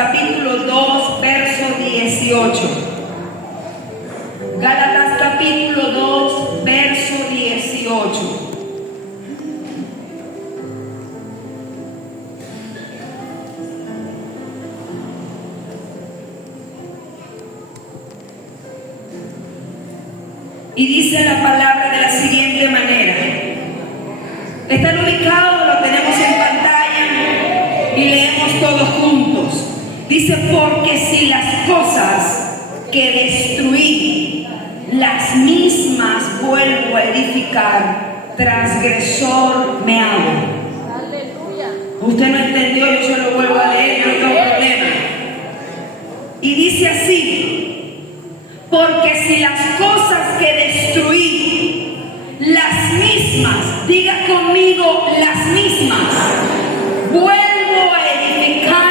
capítulo 2, verso 18. Gálatas capítulo 2, verso 18. Y dice la palabra de la siguiente manera. Están ubicados, lo tenemos en pantalla y leemos todos juntos. Dice, porque si las cosas que destruí, las mismas vuelvo a edificar, transgresor me hago. Aleluya. Usted no entendió, yo se lo vuelvo a leer, no tengo problema. Y dice así, porque si las cosas que destruí, las mismas, diga conmigo, las mismas, vuelvo a edificar,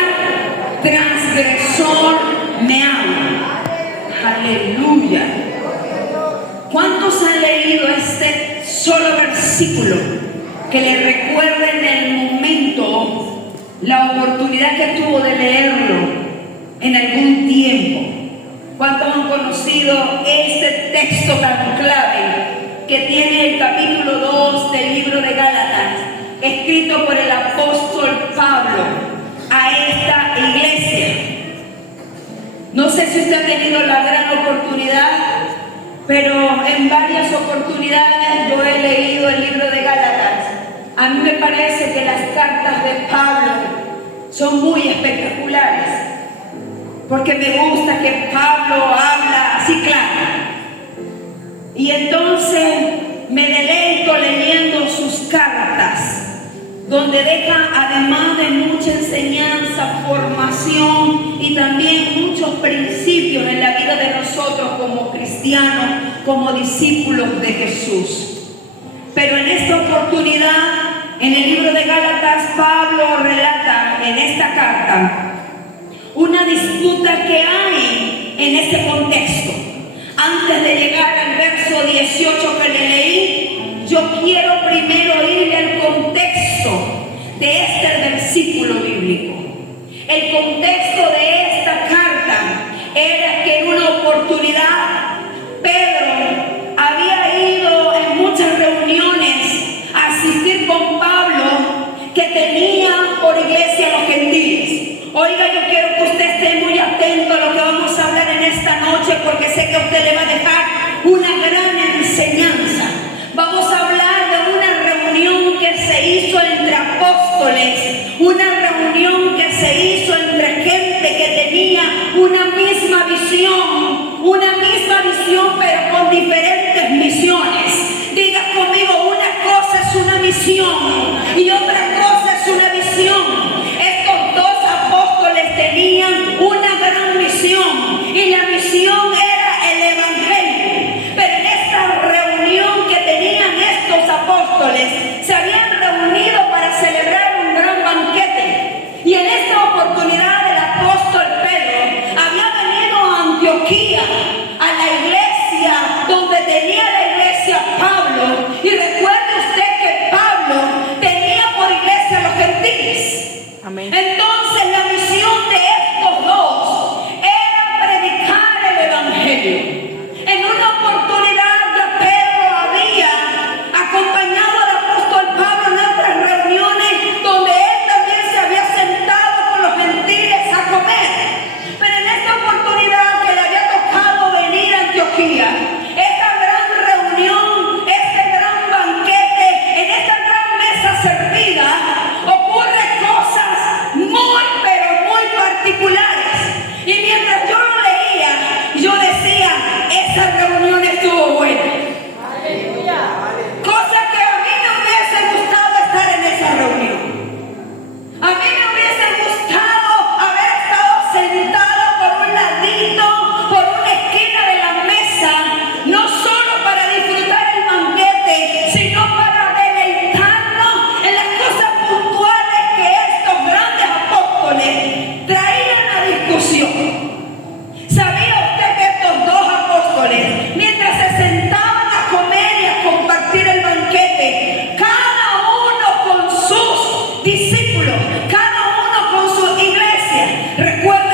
transgresor me hago. Aleluya. ¿Cuántos han leído este solo versículo que le recuerda en el momento la oportunidad que tuvo de leerlo en algún tiempo? ¿Cuántos han conocido este texto tan clave que tiene el capítulo 2 del libro de Gálatas, escrito por el apóstol Pablo a esta iglesia? No sé si usted ha tenido la gran oportunidad, pero en varias oportunidades yo he leído el libro de Gálatas. A mí me parece que las cartas de Pablo son muy espectaculares, porque me gusta que Pablo habla así claro. Y entonces me deleito leyendo sus cartas, donde deja, además de mucha enseñanza, formación y también muchos principios en la vida de nosotros como cristianos, como discípulos de Jesús. Pero en esta oportunidad, en el libro de Gálatas, Pablo relata en esta carta una disputa que hay en ese contexto. Antes de llegar al verso 18 que le leí, yo quiero primero ir al contexto de este versículo bíblico. El contexto de esta carta era que en una oportunidad Pedro había ido en muchas reuniones a asistir con Pablo, que tenía por iglesia a los gentiles. Oiga, yo quiero que usted esté muy atento a lo que vamos a hablar en esta noche, porque sé que a usted le va a dejar una gran enseñanza. Vamos a hablar de una reunión que se hizo entre apóstoles, una reunión que se hizo entre gente que tenía una misma visión, pero con diferentes misiones. Diga conmigo, una cosa es una misión y otra cosa es una visión. Estos dos apóstoles tenían una gran misión y la misión era el evangelio. Pero en esta reunión que tenían estos apóstoles, se habían reunido para celebrar un gran banquete. Y en esta oportunidad el apóstol Pedro había venido a Antioquía, a la iglesia donde tenía la iglesia Pablo. Y recuerde usted que Pablo tenía por iglesia a los gentiles. Amén. Entonces la misión de estos dos era predicar el evangelio. En una oportunidad ya Pedro había acompañado al apóstol Pablo en otras reuniones donde él también se había sentado con los gentiles a comer. Pero en esta oportunidad que le había tocado venir a Antioquía, esta gran reunión, este gran banquete, en esta gran mesa servida, ocurre cosas muy, pero muy particulares. Y mientras yo lo leía, yo decía, esa reunión estuvo buena. Aleluya. Cosa que a mí me hubiese gustado estar en esa reunión. A mí me hubiese gustado haber estado sentado por un ladito, por una esquina de la mesa, no solo para disfrutar el banquete, sino para deleitarnos en las cosas puntuales que estos grandes apóstoles traían a discusión. ¿Sabía usted que estos dos apóstoles, mientras se sentaban a comer y a compartir el banquete, cada uno con sus discípulos, cada uno con su iglesia? Recuerda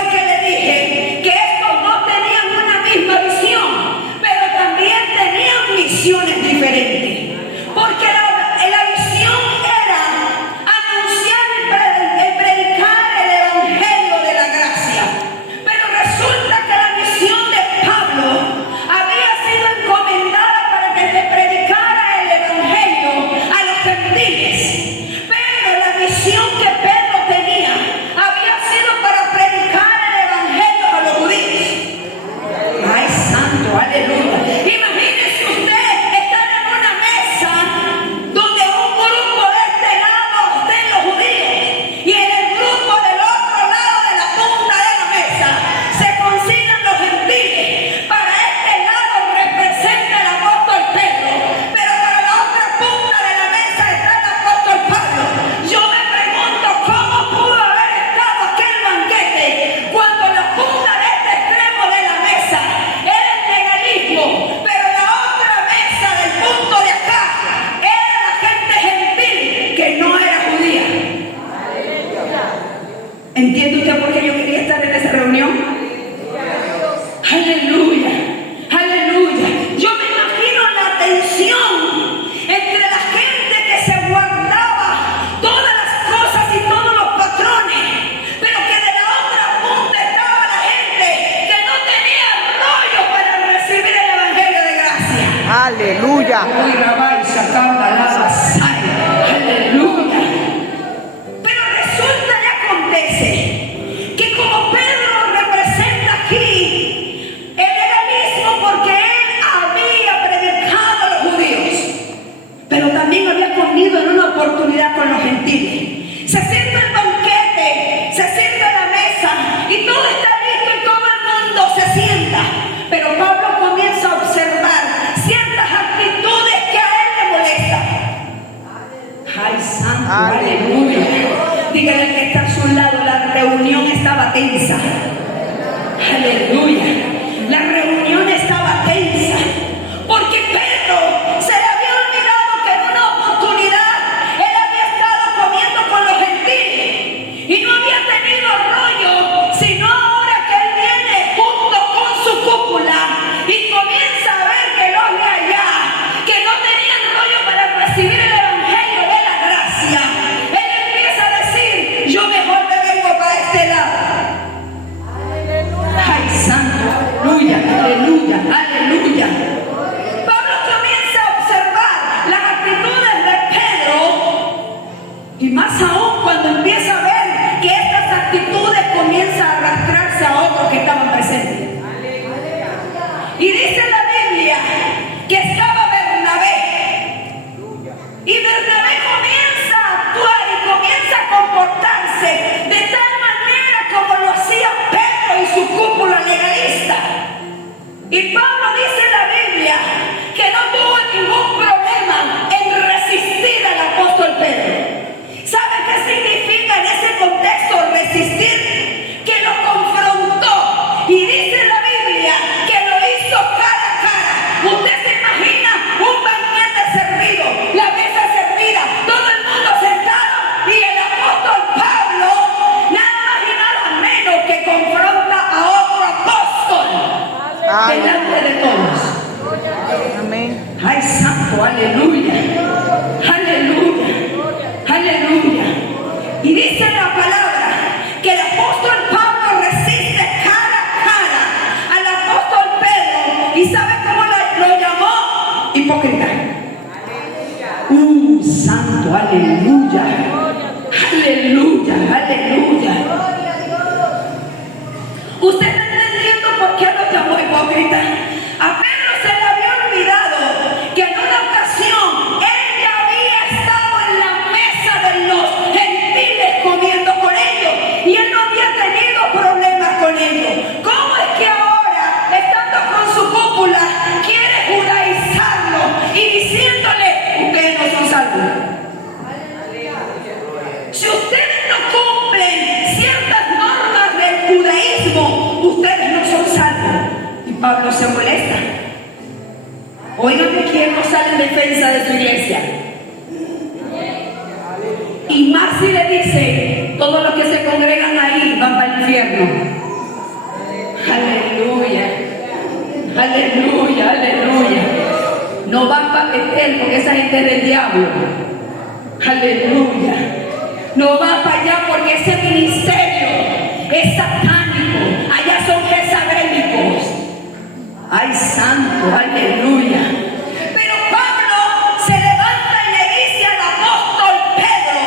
¿Entiende usted por qué yo quería estar en esa reunión? Aleluya, aleluya. Yo me imagino la tensión entre la gente que se guardaba todas las cosas y todos los patrones, pero que de la otra punta estaba la gente que no tenía rollo para recibir el evangelio de gracia. Aleluya. Uy, Rabá, y sacaba la vasalla. Aleluya. Pero resulta y acontece que como Pedro representa aquí, él era mismo porque él había predicado a los judíos, pero también había comido en una oportunidad con los gentiles. Se sirve el banquete, se sirve la mesa y todo está listo y todo el mundo se sienta. Pero Pablo comienza a observar ciertas actitudes que a él le molestan. ¡Ay, santo! ¡Aleluya! Dígale al que está a su lado, la reunión estaba tensa. ¡Aleluya! La reunión estaba tensa porque Pedro se le había olvidado que en una oportunidad él había estado comiendo con los gentiles y no había tenido rollo, sino ahora que él viene junto con su cúpula y comienza a ver que los de allá, que no tenían rollo para recibir el evangelio de la gracia, él empieza a decir: yo mejor me vengo para este lado. ¡Ay, santo! ¡Aleluya! ¡Aleluya! ¡Aleluya! Pablo comienza a observar las actitudes de Pedro y más aún cuando empieza a ver que estas actitudes comienzan a arrastrarse a otros que estaban presentes. Y dice la Biblia que estaba Bernabé. Y Bernabé comienza a actuar y comienza a comportarse de tal manera como lo hacía Pedro y su cúpula legalista. Y Pablo dice en la Biblia que no tuvo ningún problema en resistir al apóstol Pedro. ¿Sabe qué significa en ese contexto resistir? Que lo confrontó. Y dice la Biblia que lo hizo cara a cara. Usted se imagina un banquete servido, la mesa servida, todo el mundo sentado y el apóstol Pablo nada más y nada menos que confronta a otro apóstol delante de todos. Amén. ¡Ay, santo! ¡Aleluya! ¡Aleluya! ¡Aleluya! Y dice la palabra que el apóstol Pablo resiste cara a cara al apóstol Pedro. ¿Y sabe cómo lo llamó? Hipócrita. ¡Santo! ¡Aleluya! ¡Aleluya! ¡Aleluya! ¿Usted está entendiendo por qué lo llamó hipócrita? A Pedro se le había olvidado que en una ocasión él ya había estado en la mesa de los gentiles comiendo con ellos y él no había tenido problemas con ellos. ¿Cómo es que ahora, estando con su cúpula, quiere judaizarlo y diciéndole: ustedes no son salvos? Si ustedes no cumplen ciertas normas del judaísmo, ustedes no son salvos. Y Pablo se molesta. Oigan quién no sale en defensa de su iglesia. Y más si le dice: todos los que se congregan ahí van para el infierno. Aleluya. Aleluya, aleluya. No van para Betel porque esa gente es del diablo. Aleluya. No van para allá porque ese ministerio es satánico. Allá son jezabélicos. Ay, santo, aleluya. Pero Pablo se levanta y le dice al apóstol Pedro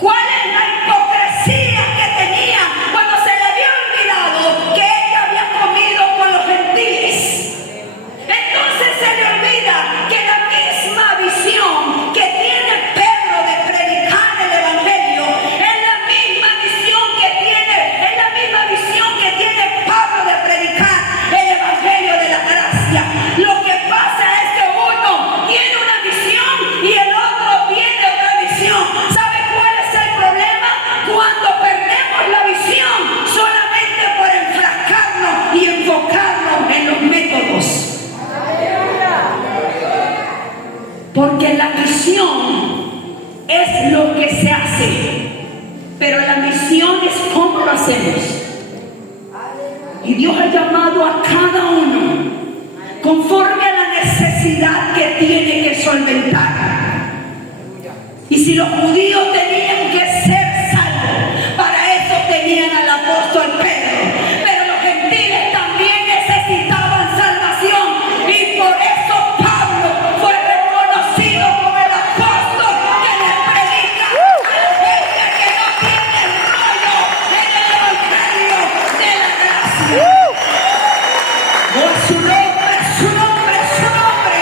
cuál es la hipocresía que tenía cuando se le había olvidado que ella había comido con los gentiles. Entonces se le olvida que la misma visión que tiene Pedro de predicar el evangelio es la misma visión que tiene Pablo de predicar el evangelio de la gracia. Lo que pasa es que uno tiene una visión y el otro tiene otra visión. ¿Sabe cuál es el problema? Cuando perdemos la visión solamente por enfrascarnos y enfocarnos en los métodos. Porque la visión es lo que se hace, pero la misión es cómo lo hacemos. Y Dios ha llamado a cada uno conforme a la necesidad que tiene que solventar. Y si los judíos tenían que ser salvos, para eso tenían al apóstol Pedro. Pero los gentiles también necesitaban salvación. Y por eso Pablo fue reconocido como el apóstol que les predica a la gente que no tiene rollo en el evangelio de la gracia. Oh, su nombre, su nombre, su nombre.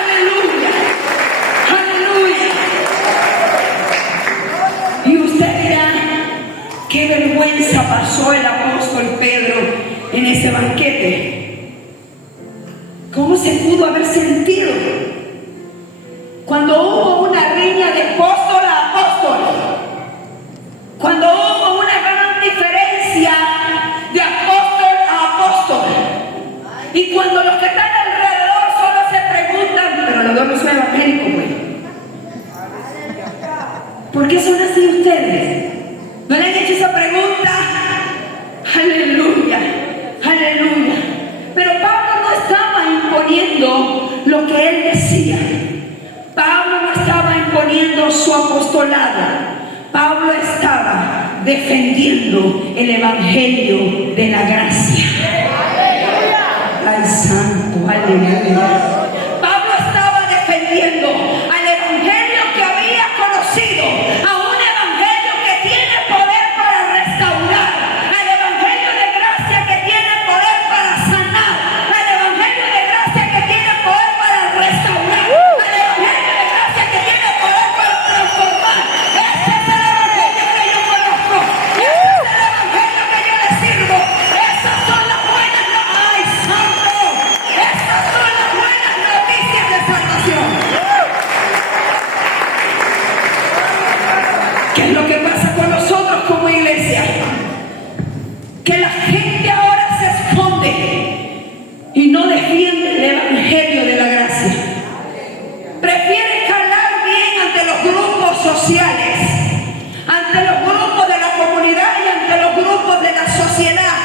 Aleluya, aleluya. Y usted dirá, qué vergüenza pasó el apóstol Pedro en ese banquete. ¿Cómo se pudo haber sentido cuando hubo una riña de apóstol a apóstol? Cuando hubo una gran diferencia de apóstol a apóstol. Y cuando los que están alrededor solo se preguntan, pero los dos no son evangélicos, güey. ¿Por qué son así ustedes? ¿No le han hecho esa pregunta? Aleluya, aleluya. Pero Pablo no estaba imponiendo lo que él decía. Pablo no estaba imponiendo su apostolado. Pablo estaba defendiendo el evangelio de la gracia. Al santo, aleluya. Pablo estaba defendiendo al evangelio que había conocido, a un evangelio que tiene poder para restaurar, al evangelio de gracia que tiene poder para sanar, al evangelio de gracia que tiene poder para restaurar, al evangelio de gracia que tiene poder para transformar. Ese es el evangelio que yo conozco, ese es el evangelio que yo le sirvo. Esas son las buenas noticias. ¡Ay, santo! Esas son las buenas noticias de salvación. ¿Qué es lo que pasa con nosotros como iglesia? Que la gente ahora se esconde y no defiende el evangelio de la gracia. Prefiere calar bien ante los grupos sociales, ante los grupos de la comunidad y ante los grupos de la sociedad,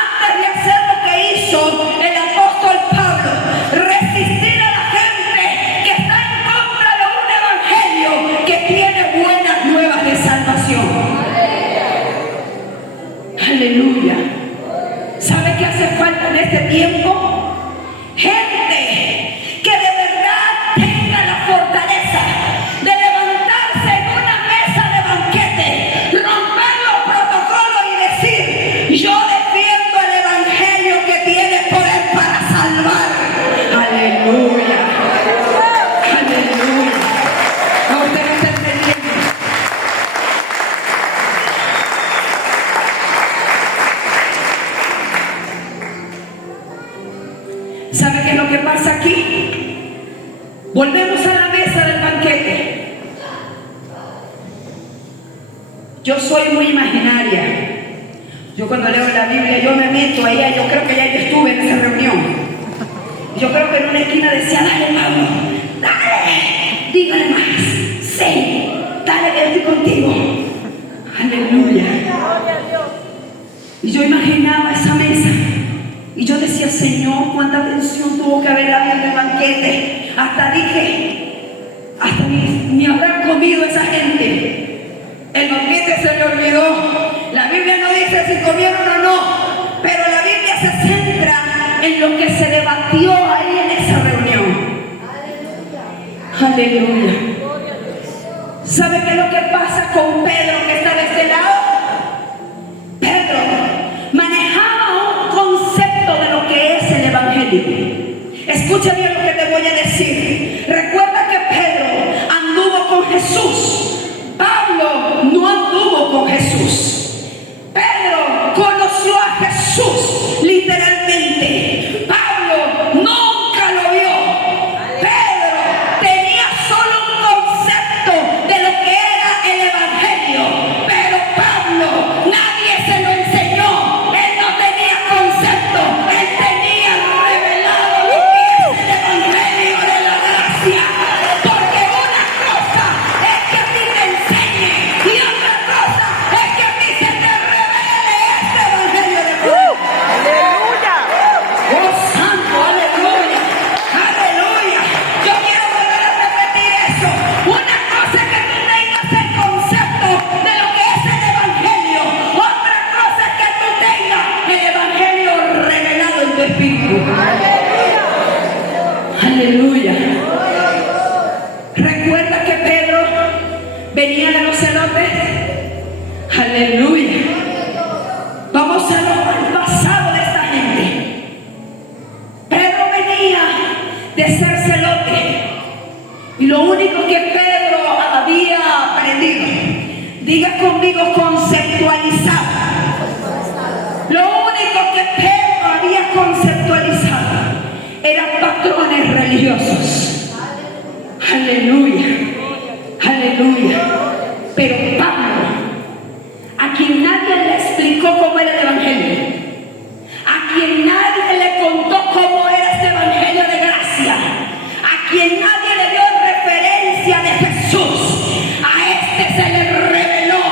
antes de hacer lo que hizo el apóstol Pablo, resistir a la gente que está en contra de un evangelio que tiene buenas nuevas de salvación. Aleluya. ¿Sabe qué hace falta en este tiempo? Gente que de verdad tenga la fortaleza de levantarse en una mesa de banquete, romper los protocolos y decir: yo defiendo el evangelio que tiene poder para salvar. Aleluya, aleluya. No, usted no está entendiendo. ¿Sabe qué es lo que pasa aquí? Volvemos a la mesa del banquete. Yo soy muy imaginaria. Yo cuando leo la Biblia, yo me meto allá. Yo creo que ya yo estuve en esa reunión. Yo creo que en una esquina decía: dale, Pablo, dale, dígale más. Sí, dale, que estoy contigo. Aleluya. Y yo imaginaba esa mesa. Y yo decía: Señor, cuánta atención tuvo que haber habido en el banquete. Hasta ni habrán comido esa gente. El banquete se le olvidó. La Biblia no dice si comieron o no, pero la Biblia se centra en lo que se debatió ahí en esa reunión. Aleluya. ¿Sabe qué es lo que pasa con Pedro que está de este lado? Pedro manejaba un concepto de lo que es el evangelio. Escucha bien lo que te voy a decir. Recuerda que Pedro anduvo con Jesús. Pablo no anduvo con Jesús. Pedro conoció a Jesús literalmente. Pablo nunca lo vio. Pedro tenía solo un concepto de lo que era el evangelio. Pero Pablo, nadie se lo enseñó. Él no tenía concepto. Él tenía revelado lo que es el evangelio de la gracia. Porque una cosa es que a ti te enseñe y otra cosa es que a mí se Venían de los celotes. Aleluya. Vamos a lo al pasado de esta gente. Pedro venía de ser celote. Y lo único que Pedro había aprendido, diga conmigo, conceptualizado. Lo único que Pedro había conceptualizado eran patrones religiosos. Aleluya. Aleluya. Pero Pablo, a quien nadie le explicó cómo era el evangelio, a quien nadie le contó cómo era este evangelio de gracia, a quien nadie le dio referencia de Jesús, a este se le reveló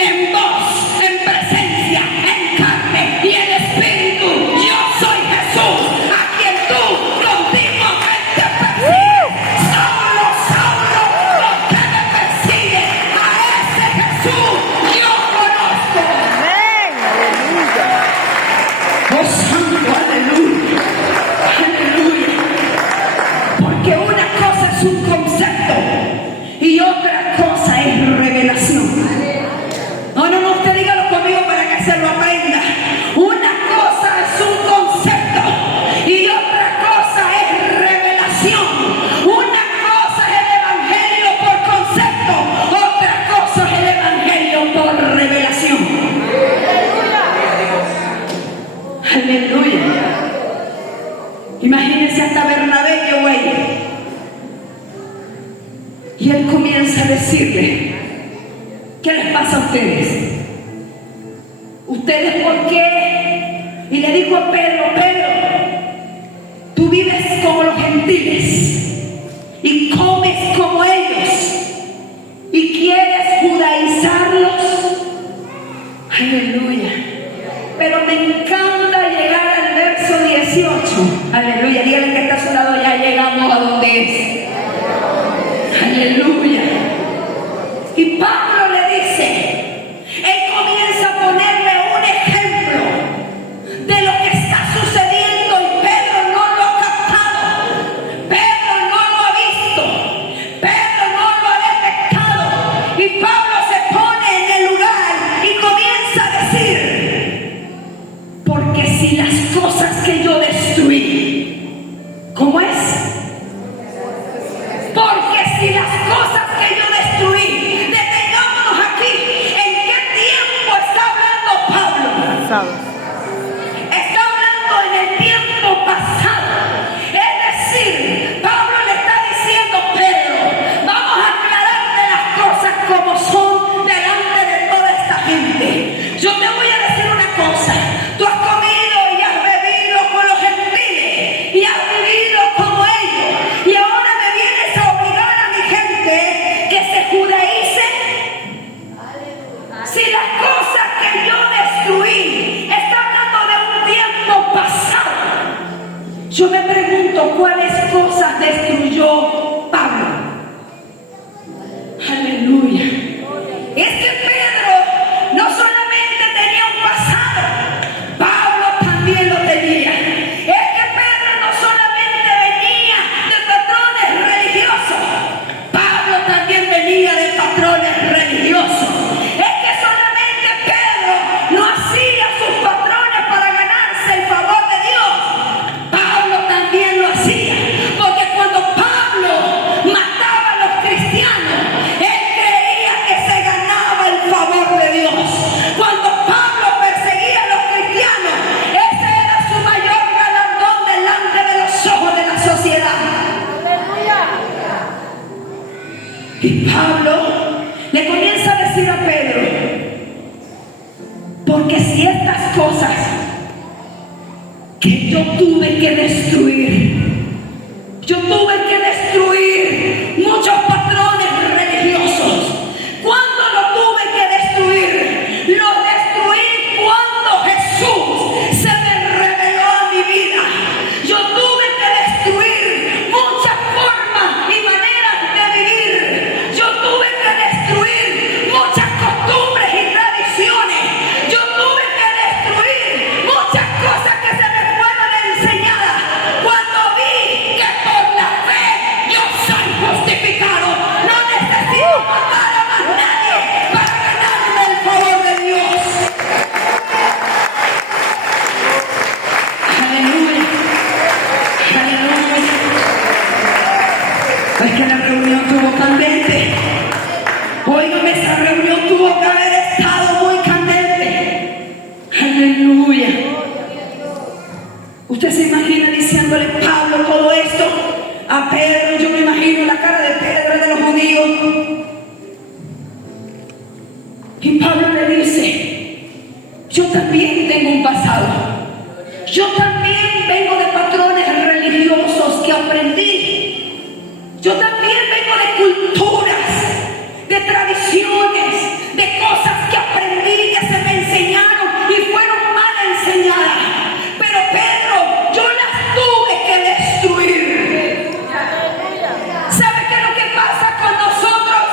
en voz, en presencia, en carne y en espíritu. Yo soy Jesús, a quien tú continuamente persigues. Saulo, los que me persiguen, a ese Jesús yo conozco. Amén. Aleluya. Oh santo, aleluya, aleluya. Porque una cosa es un concepto y otra cosa es revelación. No, usted dígalo conmigo para que se lo aprenda. Una cosa es un concepto y otra cosa es revelación. Una cosa es el evangelio por concepto, otra cosa es el evangelio por revelación. Aleluya. Imagínense hasta Bernabé que güey. Y él comienza a decirle: ¿qué les pasa a ustedes? ¿Ustedes por qué? Y le dijo a Pedro: Pedro, tú vives como los gentiles y comes como ellos y quieres judaizarlos. Aleluya. Pero me encanta llegar al verso 18. Aleluya. Dígale que está a su lado: ya llegamos a donde es. Aleluya. Y Pablo le dice, él comienza a ponerle un ejemplo de lo que está sucediendo y Pedro no lo ha captado, Pedro no lo ha visto, Pedro no lo ha detectado. Y Pablo se pone en el lugar y comienza a decir: porque si las cosas que yo destruí, ¿cómo es? Porque si las cosas que yo destruí, detengámonos aquí. ¿En qué tiempo está hablando Pablo? Pasado. Está hablando en el tiempo pasado. Es decir, Pablo le está diciendo: Pedro, vamos a aclararte las cosas como son delante de toda esta gente. Yo te voy a decir una cosa: tú has comido y has bebido con los gentiles y has vivido como ellos, y ahora me vienes a obligar a mi gente que se judaice. Si las cosas que yo destruí, está hablando de un tiempo pasado. Yo me pregunto, ¿cuáles cosas destruyó Pablo? Aleluya. Es que Pedro no solamente tenía un pasado, Pablo también lo tenía. Es que Pedro no solamente venía de patrones religiosos, Pablo también venía de patrones religiosos. Es que solamente Pedro no hacía sus patrones para ganarse el favor de Dios, Pablo también lo hacía. Porque cuando Pablo mataba a los cristianos, él creía que se ganaba el favor de Dios. Cuando Pablo perseguía a los cristianos, ese era su mayor galardón delante de los ojos de la sociedad. Y Pablo le comienza a decir a Pedro: porque si estas cosas que yo tuve que destruir, yo tuve que destruir muchos patrones religiosos. ¿Cuándo lo tuve que destruir? Lo destruí cuando Jesús se me reveló a mi vida. Yo tuve que destruir muchas formas y maneras de vivir. Yo tuve que destruir muchas costumbres y tradiciones. Yo tuve que destruir muchas cosas que se me fueron enseñadas cuando vi que por la Óigame, esa reunión tuvo que haber estado muy candente. Aleluya. Usted se imagina diciéndole Pablo todo esto a Pedro. Yo me imagino la cara de Pedro, de los judíos. Y Pablo le dice: yo también tengo un pasado. Yo también vengo de patrones religiosos que aprendí. Yo también vengo de culturas, de tradiciones, de cosas que aprendí, que se me enseñaron y fueron mal enseñadas. Pero Pedro, yo las tuve que destruir. ¿Sabe qué es lo que pasa con nosotros?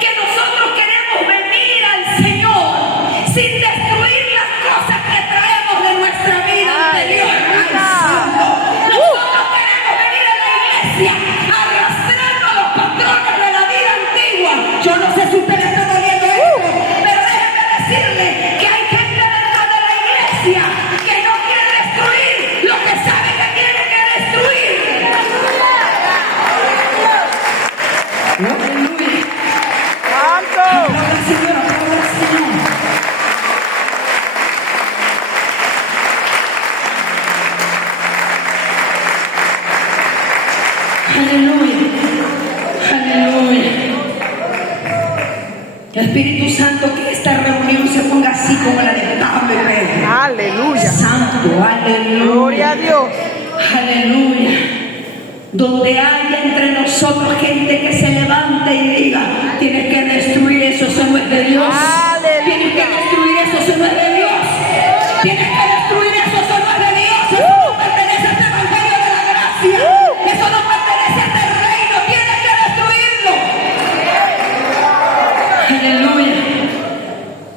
Que nosotros queremos venir al Señor sin destruir las cosas que traemos de nuestra vida anterior. ¡Ay, santo! Nosotros queremos venir a la iglesia arrastrando los patrones de la vida antigua. Yo no sé si usted le está doliendo esto, pero déjeme decirle que hay gente dentro de la iglesia que no quiere destruir lo que sabe que tiene que destruir. Aleluya. ¡Santo! Aplauda, Señor, aplauda, Señor. Aleluya. Aleluya. Espíritu Santo, que esta reunión se ponga así como la de Pablo y Pedro. Aleluya. Santo, aleluya. Gloria a Dios. Aleluya. Donde haya entre nosotros gente que se levante y diga: tienes que destruir eso, eso no es de Dios. Aleluya. Tienes que destruir eso, eso no es de Dios. Tienes que destruir eso, eso no es de Dios. Eso no pertenece a este evangelio de la gracia. Eso no pertenece a este reino. Tienes que destruirlo. Aleluya.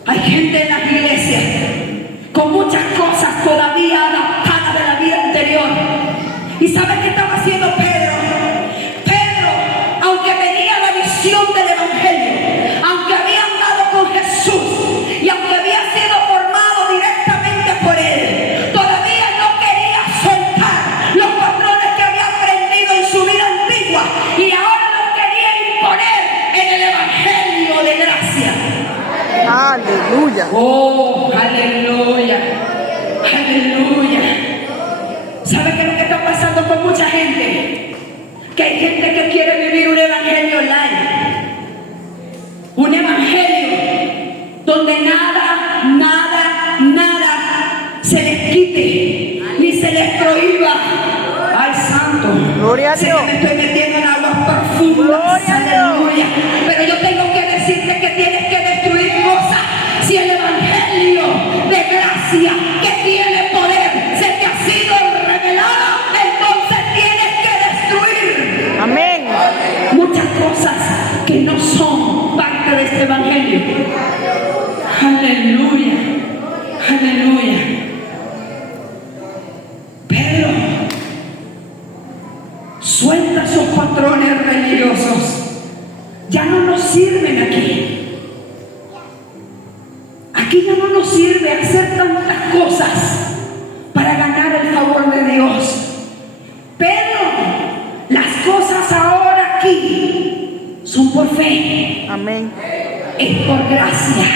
Hay gente en las iglesias con muchas cosas todavía adaptadas de la vida anterior. ¿Y sabe qué estaba haciendo Pedro? Pedro, aunque tenía la visión del evangelio, aunque había andado con Jesús y aunque había sido formado directamente por él, todavía no quería soltar los patrones que había aprendido en su vida antigua y ahora los quería imponer en el evangelio de gracia. Aleluya. Oh, aleluya, aleluya. ¿Sabe qué es lo que está pasando con mucha gente? Que hay gente que quiere vivir un evangelio light. Un evangelio donde nada se les quite, ni se les prohíba. Ay, santo. Gloria a Sé Dios. que me estoy metiendo en aguas profundas. Gloria a Dios. Aleluya. Pero yo tengo que decirte que tienes que destruir cosas. Si el evangelio de gracia que tiene poder se te ha sido revelado, entonces tienes que destruir Amén. muchas cosas que no son parte de este evangelio. Aleluya. Aleluya. Pedro, suelta esos patrones religiosos. Ya no nos sirven aquí. Aquí ya no nos sirve hacer tantas cosas para ganar el favor de Dios. Pero las cosas ahora aquí son por fe. Amén. Es por gracia.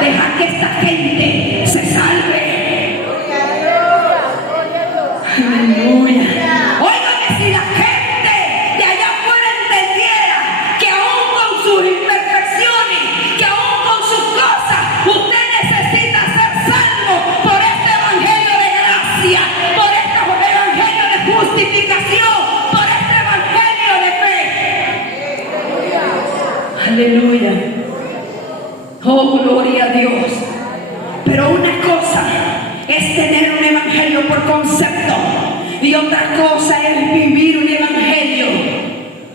Deja que esta gente se salve. Aleluya. Óigame, si la gente de allá afuera entendiera que aún con sus imperfecciones, que aún con sus cosas, usted necesita ser salvo por este evangelio de gracia, por este evangelio de justificación, por este evangelio de fe. Aleluya. Oh, gloria a Dios. Pero una cosa es tener un evangelio por concepto y otra cosa es vivir un evangelio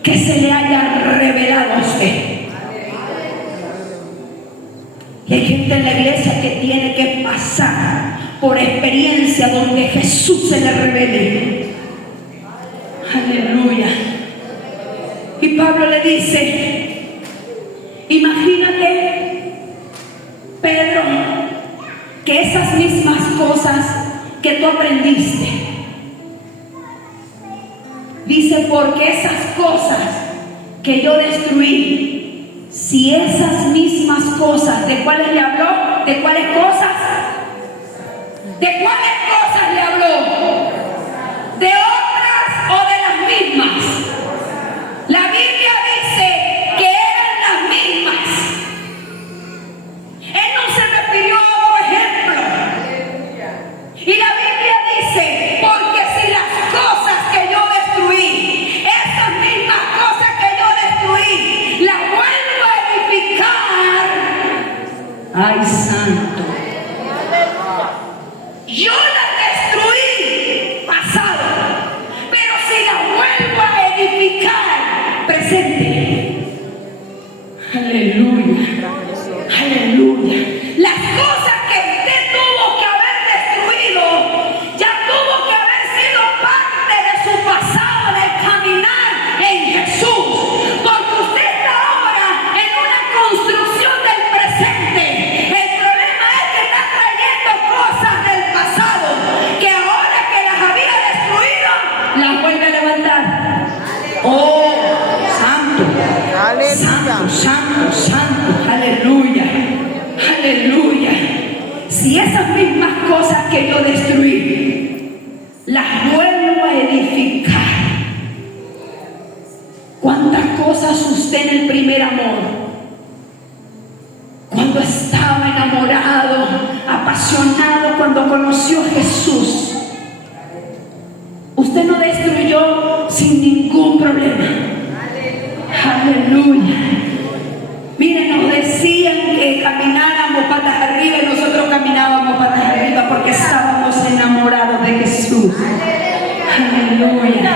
que se le haya revelado a usted. Y hay gente en la iglesia que tiene que pasar por experiencia donde Jesús se le revele. Aleluya. Y Pablo le dice: imagínate, Pedro, que esas mismas cosas que tú aprendiste, dice, porque esas cosas que yo destruí si esas mismas cosas, ¿de cuáles le habló? ¿De cuáles cosas? ¿De cuáles cosas le habló? ¿De otras o de las mismas? La Biblia dice que eran las mismas. Él no se refirió a otro ejemplo. Y la Biblia dice, porque si las cosas que yo destruí, esas mismas cosas que yo destruí, las vuelvo a edificar. Ay, santo. Yo las destruí, pasado, pero si las vuelvo a edificar, presente. Aleluya, aleluya. Las cosas que usted tuvo que haber destruido, ya tuvo que haber sido parte de su pasado, de caminar en Jesús, porque usted está ahora en una construcción del presente. El problema es que está trayendo cosas del pasado, que ahora que las había destruido, las vuelve a levantar. Oh, santo, santo, santo, santo, aleluya, aleluya. Si esas mismas cosas que yo destruí, las vuelvo a edificar. ¿Cuántas cosas usted en el primer amor, cuando estaba enamorado, apasionado, cuando conoció a Jesús, usted no destruyó sin ningún problema? Aleluya. Miren, nos decían que camináramos patas arriba y nosotros caminábamos patas arriba porque estábamos enamorados de Jesús. Aleluya.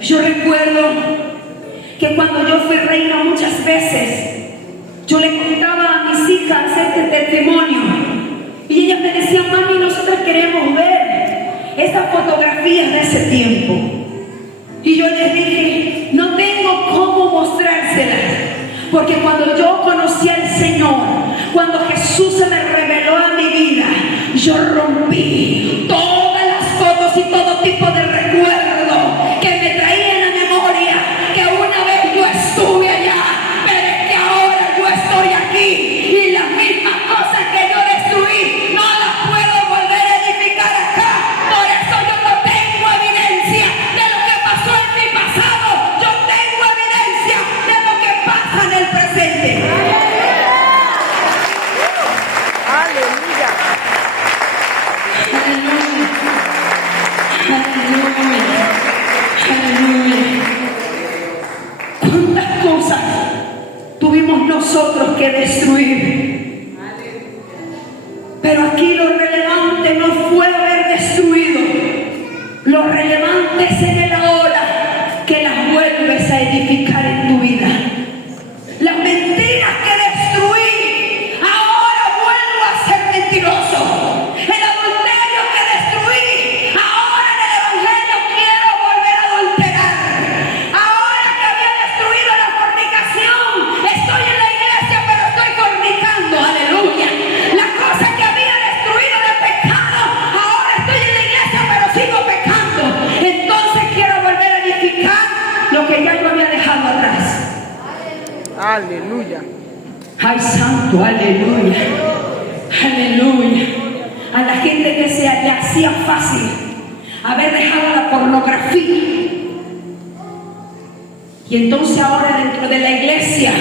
Yo recuerdo que cuando yo fui reina muchas veces, yo le contaba a mis hijas este testimonio y ellas me decían, mami, nosotros queremos ver esas fotografías de ese tiempo. Y yo les dije, no tengo cómo mostrárselas, porque cuando yo conocí al Señor, cuando Jesús se me reveló a mi vida, yo rompí todas las fotos y todo tipo de recuerdos que me traían a memoria que una vez yo estuve allá, pero es que ahora yo estoy aquí y las mismas cosas que yo destruí no las puedo volver a edificar acá. Por eso yo no tengo evidencia de lo que pasó en mi pasado, yo tengo evidencia de lo que pasa en el presente. Aleluya. Aleluya, aleluya. ¿Cuántas cosas tuvimos nosotros que destruir? Pero aquí lo relevante no fue haber destruido. Lo relevante es en el ahora que las vuelves a edificar en tu vida. Las mentiras que destruí, ahora vuelvo a ser mentiroso. El adulterio que destruí, ahora en el evangelio quiero volver a adulterar. Ahora que había destruido la fornicación, estoy en la iglesia pero estoy fornicando. Aleluya. La cosa que había destruido de pecado, ahora estoy en la iglesia pero sigo pecando. Entonces quiero volver a edificar lo que ya yo había dejado atrás. Aleluya. Ay, santo, aleluya, aleluya. A la gente que se le hacía fácil haber dejado la pornografía, y entonces ahora dentro de la iglesia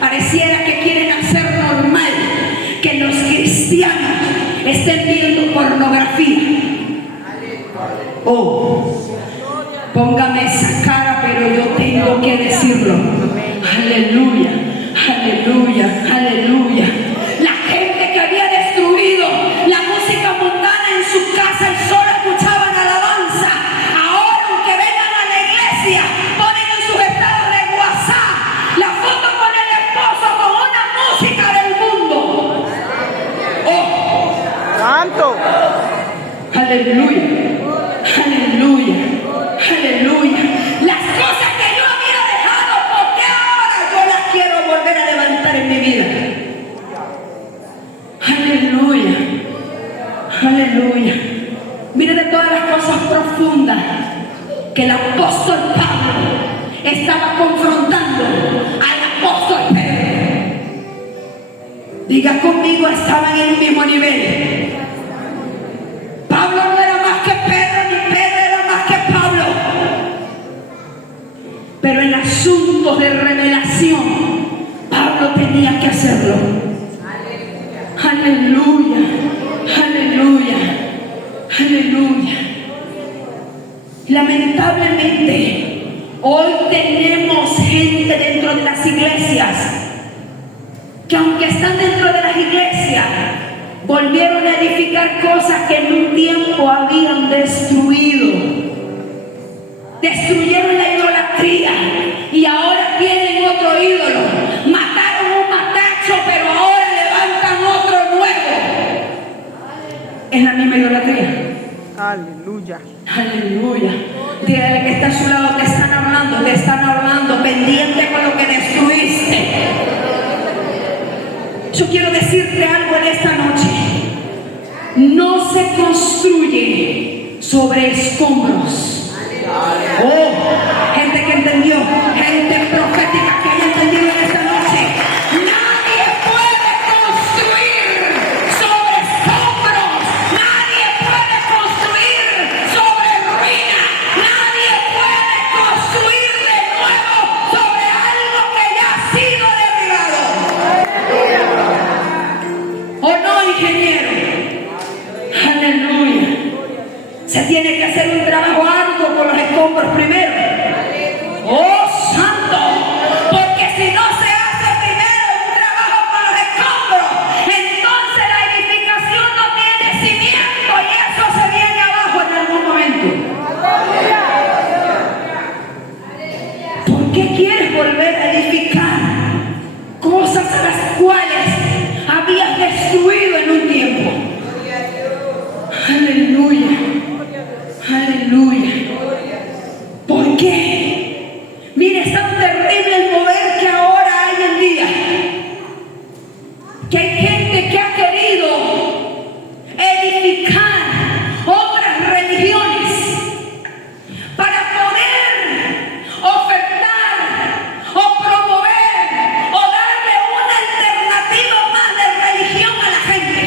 pareciera que quieren hacer normal que los cristianos estén viendo pornografía. Oh, póngame esa cara, pero yo tengo que decirlo. Aleluya, aleluya, aleluya. La gente que había destruido la música mundana en su casa y solo escuchaban alabanza, ahora aunque vengan a la iglesia, ponen en sus estados de WhatsApp la foto con el esposo con una música del mundo. Oh, Santo. aleluya, aleluya, aleluya. Las cosas que yo había dejado, porque ahora yo las quiero volver a levantar en mi vida. Aleluya, aleluya. Mire de todas las cosas profundas que el apóstol Pablo estaba confrontando al apóstol Pedro. Diga conmigo, estaban en un mismo nivel. Pablo no era más que Pedro, ni Pedro era más que Pablo. Pero en asuntos de revelación, Pablo tenía que hacerlo. Aleluya, aleluya, aleluya. Lamentablemente, hoy tenemos gente dentro de las iglesias que, aunque están dentro de las iglesias, volvieron a edificar cosas que en un tiempo habían destruido. Destruyeron la idolatría y ahora tienen otro ídolo. Mataron un matacho, pero ahora levantan otro nuevo. Es la misma idolatría. Aleluya. Aleluya. Dígale que está a su lado, te están hablando, pendiente con lo que destruiste. Yo quiero decirte algo en esta noche. No se construye sobre escombros. Oh, gente que entendió, gente profética que haya entendido en esta noche. Nadie puede construir sobre escombros. Nadie puede construir sobre ruina. Nadie puede construir de nuevo sobre algo que ya ha sido derribado. ¿O no, ingeniero? Aleluya. Se tiene que hacer un trabajo arduo con los escombros primero. ¡Oh, santo! Porque si no se hace primero un trabajo con los escombros, entonces la edificación no tiene cimiento y eso se viene abajo en algún momento. ¿Por qué quieres volver a edificar cosas a las cuales habías destruido en un tiempo? Aleluya. Aleluya. ¿Por qué? Mire, es tan terrible el mover que ahora hay en día, que hay gente que ha querido edificar otras religiones para poder ofertar o promover o darle una alternativa más de religión a la gente.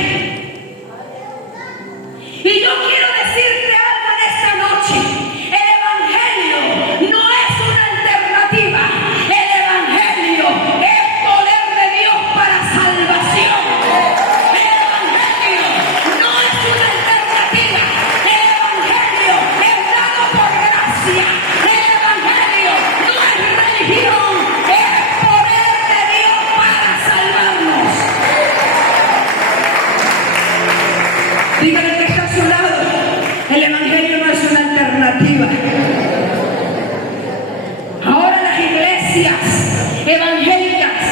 Y yo quiero decirte algo en esta noche. El evangelio no es una alternativa. El evangelio es poder de Dios para salvación. El evangelio no es una alternativa. El evangelio es dado por gracia. El evangelio no es religión. Es poder de Dios para salvarnos. Dígale que está a su lado. El evangelio no es una alternativa. Ahora las iglesias evangélicas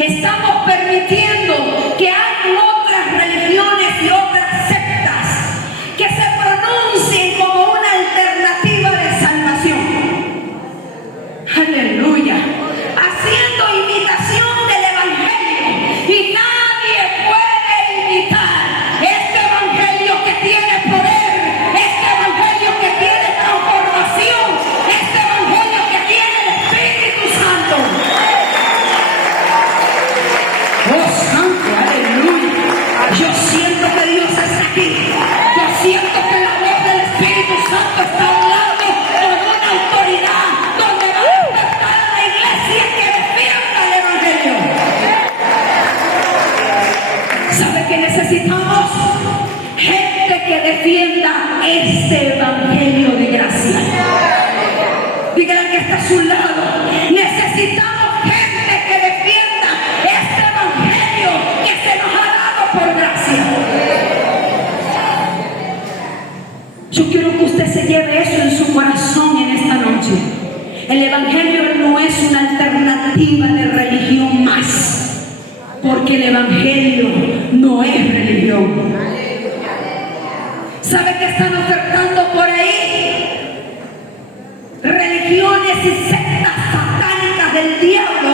estamos permitiendo que hay otras religiones y otras sectas que se pronuncien como una alternativa de salvación. Aleluya. Haciendo imitación del evangelio. Y nadie puede imitar este evangelio que tiene poder, este evangelio que tiene transformación, este evangelio que tiene el Espíritu Santo. Oh, santo, aleluya. Yo siento que Dios está aquí. Yo siento que la voz del Espíritu Santo está hablando con una autoridad donde va a despertar a la iglesia que defienda el evangelio. ¿Sabe qué necesitamos? Gente que defienda este evangelio de gracia. Dígale que está a su lado. Necesitamos gente que defienda este evangelio que se nos ha dado por gracia. Yo quiero que usted se lleve eso en su corazón en esta noche. El evangelio no es una alternativa de religión más, porque el evangelio no es religión. ¿Sabe qué están ofertando por ahí? Religiones y sectas satánicas del diablo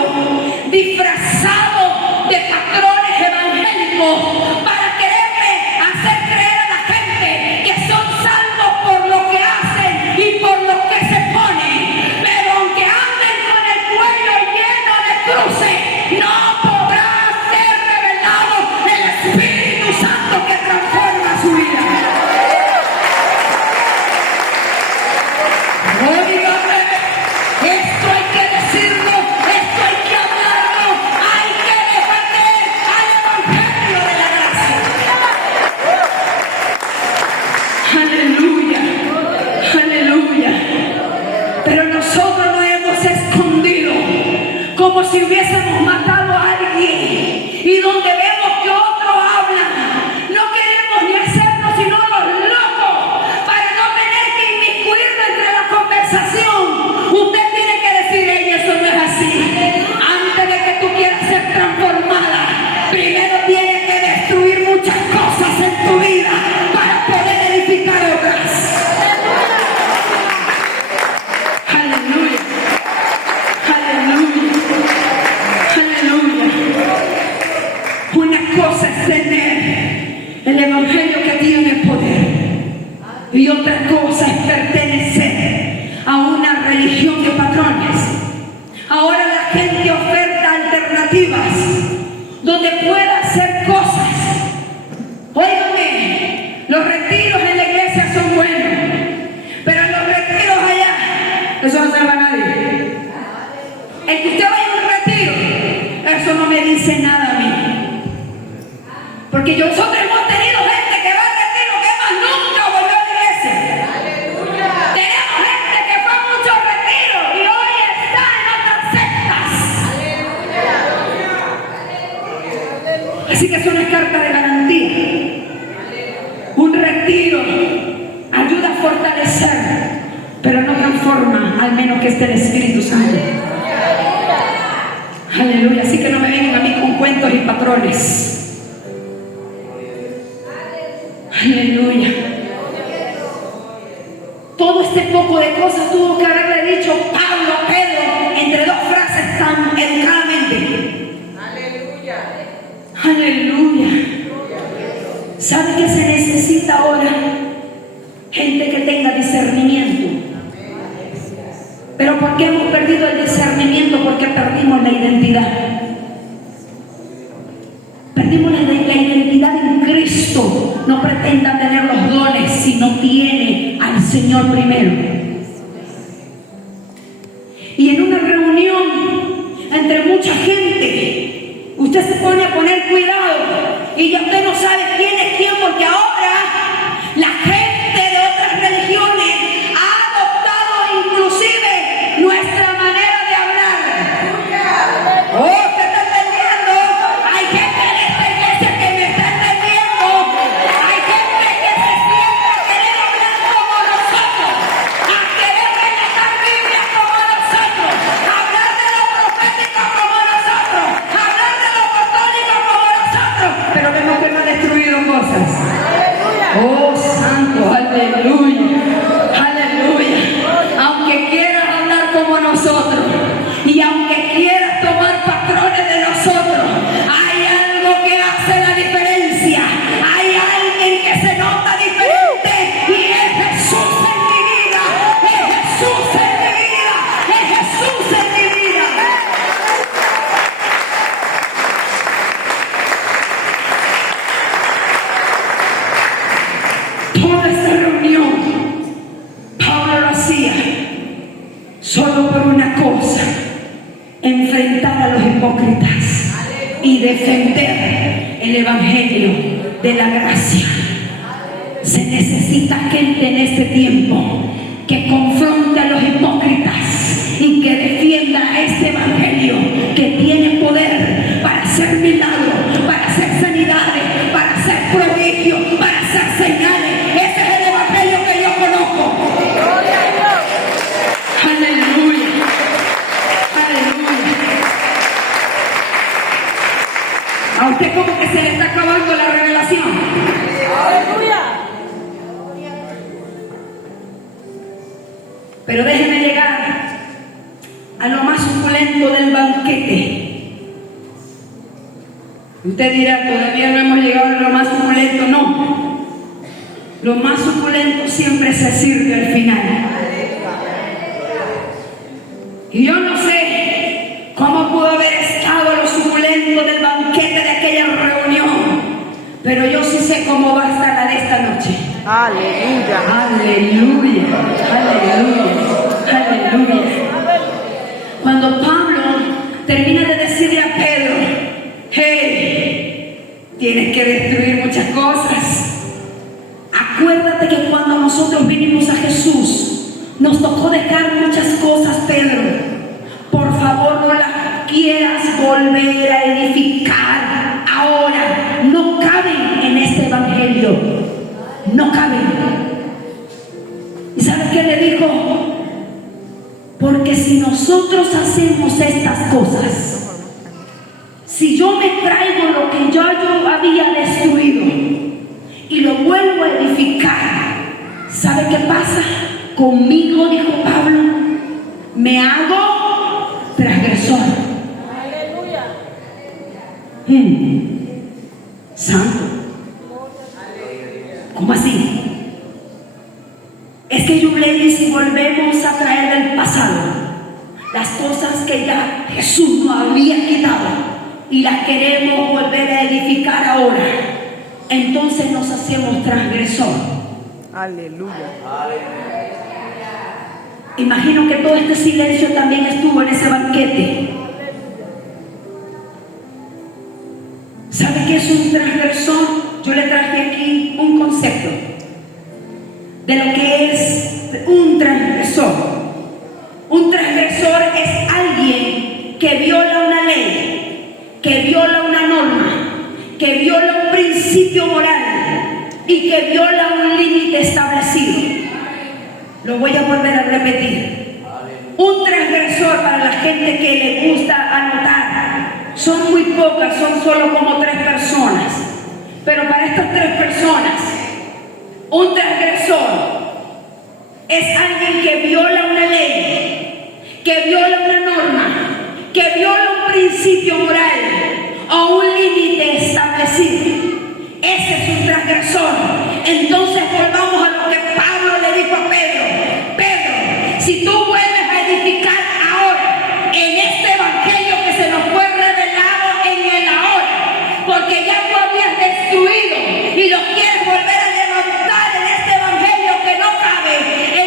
disfrazados de patrones evangélicos para quererle hacer creer a la gente que son salvos por lo que hacen y por lo que se ponen. Pero aunque anden con el cuello lleno de cruces, no podrá ser revelado Y otra cosa es pertenecer a una religión de patrones. Ahora la gente oferta alternativas donde pueda hacer cosas. Óigame, los retiros en la iglesia son buenos, pero los retiros allá, eso no salva a nadie. El que usted vaya a un retiro, eso no me dice nada a mí. Porque nosotros hemos tenido gente que va al retiro que más nunca volvió a la iglesia. Tenemos gente que fue a muchos retiros y hoy está en otras sectas. Así que es una carta de garantía. Un retiro ayuda a fortalecer, pero no transforma, al menos que esté el Espíritu Santo. Aleluya. Así que no me vengan a mí con cuentos y patrones. Aleluya. Todo este poco de cosas tuvo que haberle dicho Pablo a Pedro entre dos frases tan educadamente. Aleluya. Aleluya. ¿Sabe qué se necesita ahora? Gente que tenga discernimiento. ¿Pero por qué hemos perdido el discernimiento? Porque perdimos la identidad. Perdimos la identidad en Cristo. No pretenda tener los dones si no tiene al Señor primero. Y en una reunión entre mucha gente, usted se pone a poner cuidado y ya usted no sabe quién es quién, porque ahora la gente de otras religiones ha adoptado inclusive nuestra manera de hablar. ¡Oh, usted está entendiendo! Hay gente en esta iglesia que me está entendiendo. Hay gente que se siente a querer hablar como nosotros, a querer relatar Biblia como nosotros, hablar de lo profético como nosotros, hablar de lo apostólico como nosotros. Pero vemos que no ha destruido cosas. Oh, santo, aleluya, aleluya. Aunque quieras hablar como nosotros y aunque quieras tomar patrones de nosotros, hay algo que hace la diferencia. Hay alguien que se nota diferente y es Jesús en mi vida. Es Jesús en mi vida. Es Jesús en mi vida. Toda esta reunión, Pablo lo hacía solo por una cosa: enfrentar a los hipócritas y defender el evangelio de la gracia. Se necesita gente en este tiempo que confronte a los hipócritas y que defienda este evangelio que tiene poder para hacer milagros, para hacer sanidades, para hacer prodigios, para hacer señales. Ese es el evangelio que yo conozco. Aleluya. Aleluya. A usted como que se le está acabando la revelación. Aleluya. Pero déjeme llegar a lo más suculento del banquete. Usted dirá, todavía no hemos llegado a lo más suculento. No. Lo más suculento siempre se sirve al final. Y yo no sé cómo pudo haber estado lo suculento del banquete de aquella reunión, pero yo sí sé cómo va a estar la de esta noche. Aleluya. Aleluya, aleluya, aleluya. Cuando Pablo termina de decirle a Pedro, hey, tienes que destruir muchas cosas. Acuérdate que cuando nosotros vinimos a Jesús, nos tocó dejar muchas cosas, Pedro. Por favor, no las quieras volver a edificar ahora. No caben en este evangelio. No caben. ¿Y sabes qué le dijo? Porque si nosotros hacemos estas cosas, si yo me traigo lo que yo había destruido y lo vuelvo a edificar, ¿sabe qué pasa? Conmigo, dijo Pablo, me hago transgresor. Aleluya. Santo. ¿Cómo así? leyes y volvemos a traer del pasado las cosas que ya Jesús nos había quitado y las queremos volver a edificar ahora, entonces nos hacemos transgresor. Aleluya. Imagino que todo este silencio también estuvo en ese banquete. ¿Sabe qué es un transgresor? Yo le traje aquí un concepto de lo que es un transgresor. Un transgresor es alguien que viola una ley, que viola una norma, que viola un principio moral y que viola un límite establecido. Lo voy a volver a repetir. Un transgresor, para la gente que le gusta anotar, son muy pocas, son solo como 3 personas. Pero para estas 3 personas, un transgresor es alguien que viola una ley, que viola una norma, que viola un principio moral o un límite establecido. Ese es un transgresor. Entonces volvamos a lo que Pablo le dijo a Pedro. Pedro, si tú vuelves a edificar ahora en este evangelio que se nos fue revelado en el ahora, porque ya tú habías destruido y lo quieres volver a levantar en este evangelio que no cabe,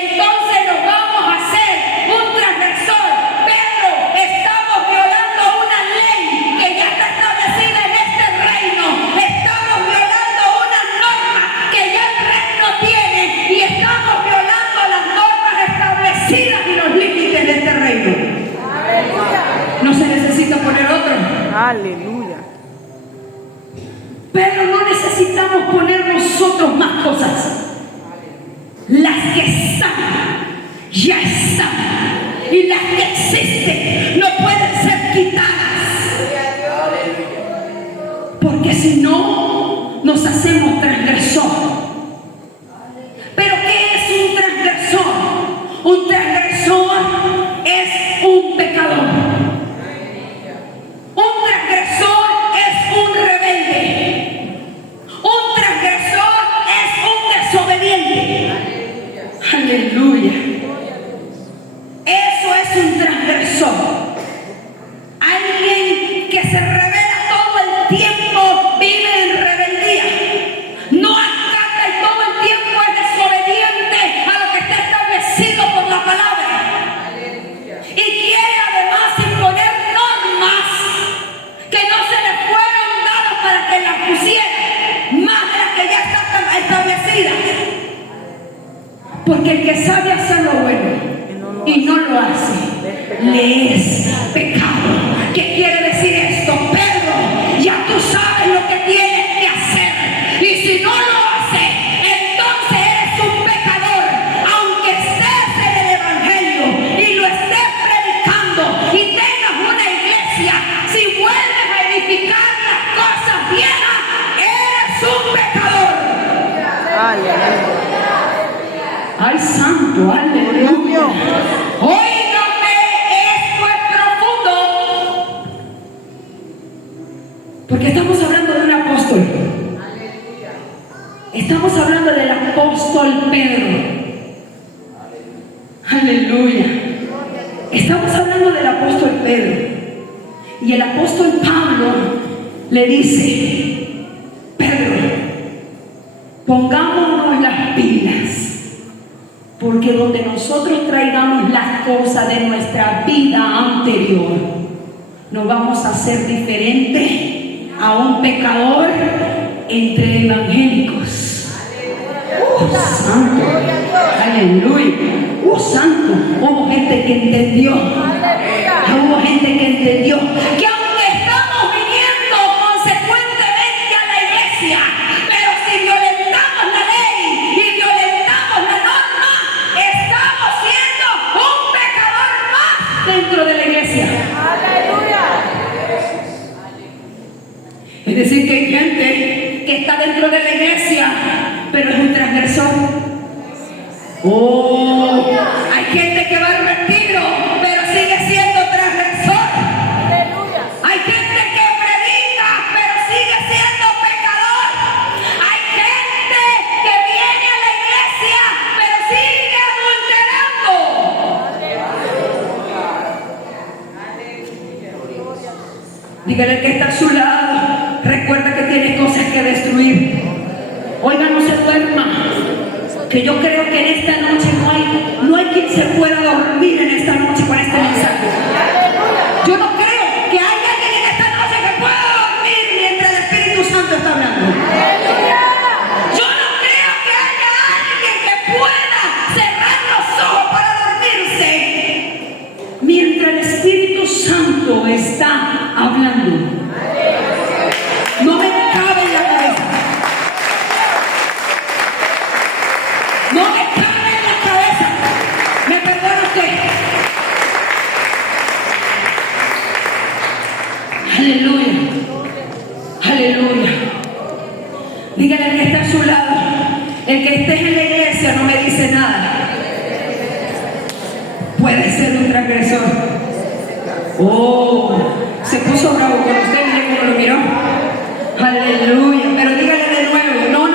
entonces nos vamos a hacer un transgresor. Pedro, estamos violando una ley que ya está establecida en este reino. Estamos violando una norma que ya el reino tiene y estamos violando las normas establecidas y los límites de este reino. No se necesita poner otro. Aleluya. Pero no necesitamos poner nosotros más cosas. Las que están, ya están. Y las que existen no pueden ser quitadas. Porque si no, nos hacemos transgresor. ¿Pero qué es un transgresor? Un transgresor es un pecador. Un transgresor es un rebelde. Un transgresor es un desobediente. Aleluya. Eso es un transgresor. Alguien que se revela todo el tiempo, vive en rebeldía. No acata y todo el tiempo es desobediente a lo que está establecido por la palabra. Y quiere además imponer normas que no se le fueron dadas para que las pusieran, más de las que ya están establecidas. Porque el que sabe hacer lo bueno y no lo hace, le es pecado. ¿Qué quiere decir esto? Pedro, ya tú sabes lo que tienes que hacer. Y si no lo haces, entonces eres un pecador. Aunque estés en el evangelio y lo estés predicando y tengas una iglesia, si vuelves a edificar las cosas viejas, eres un pecador. Aleluya. Ay, santo, aleluya. Óigame, esto es profundo. Porque estamos hablando de un apóstol. Estamos hablando del apóstol Pedro. Aleluya. Estamos hablando del apóstol Pedro. Y el apóstol Pablo le dice: Pedro, pongámonos las pilas. Porque donde nosotros traigamos las cosas de nuestra vida anterior, nos vamos a hacer diferente a un pecador entre evangélicos. Santo, aleluya. Santo, hubo gente que entendió. Hubo gente que entendió que aunque estamos viniendo consecuentemente a la iglesia, pero si violentamos la ley y violentamos la norma, estamos siendo un pecador más dentro de la iglesia. Es decir, que hay gente que está dentro de la iglesia, pero es un transgresor. Hay gente que va al retiro, pero sigue siendo transgresor. Hay gente que predica, pero sigue siendo pecador. Hay gente que viene a la iglesia, pero sigue adulterando. Dígale al que está a su lado, recuerda que tiene cosas que destruir. Oiga, no se duerma, que yo creo que en esta noche no hay quien se pueda dormir en esta noche con este mensaje. Yo no creo que haya alguien en esta noche que pueda dormir mientras el Espíritu Santo está hablando. Yo no creo que haya alguien que pueda cerrar los ojos para dormirse mientras el Espíritu Santo está hablando. No me cabe en la cabeza. No me cabe en la cabeza. ¿Me perdona usted? Aleluya. Aleluya. Dígale al que está a su lado, el que esté en la iglesia no me dice nada. Puede ser un transgresor. Oh, se puso bravo con usted, mire cómo lo miró. Aleluya. Pero dígale de nuevo, no.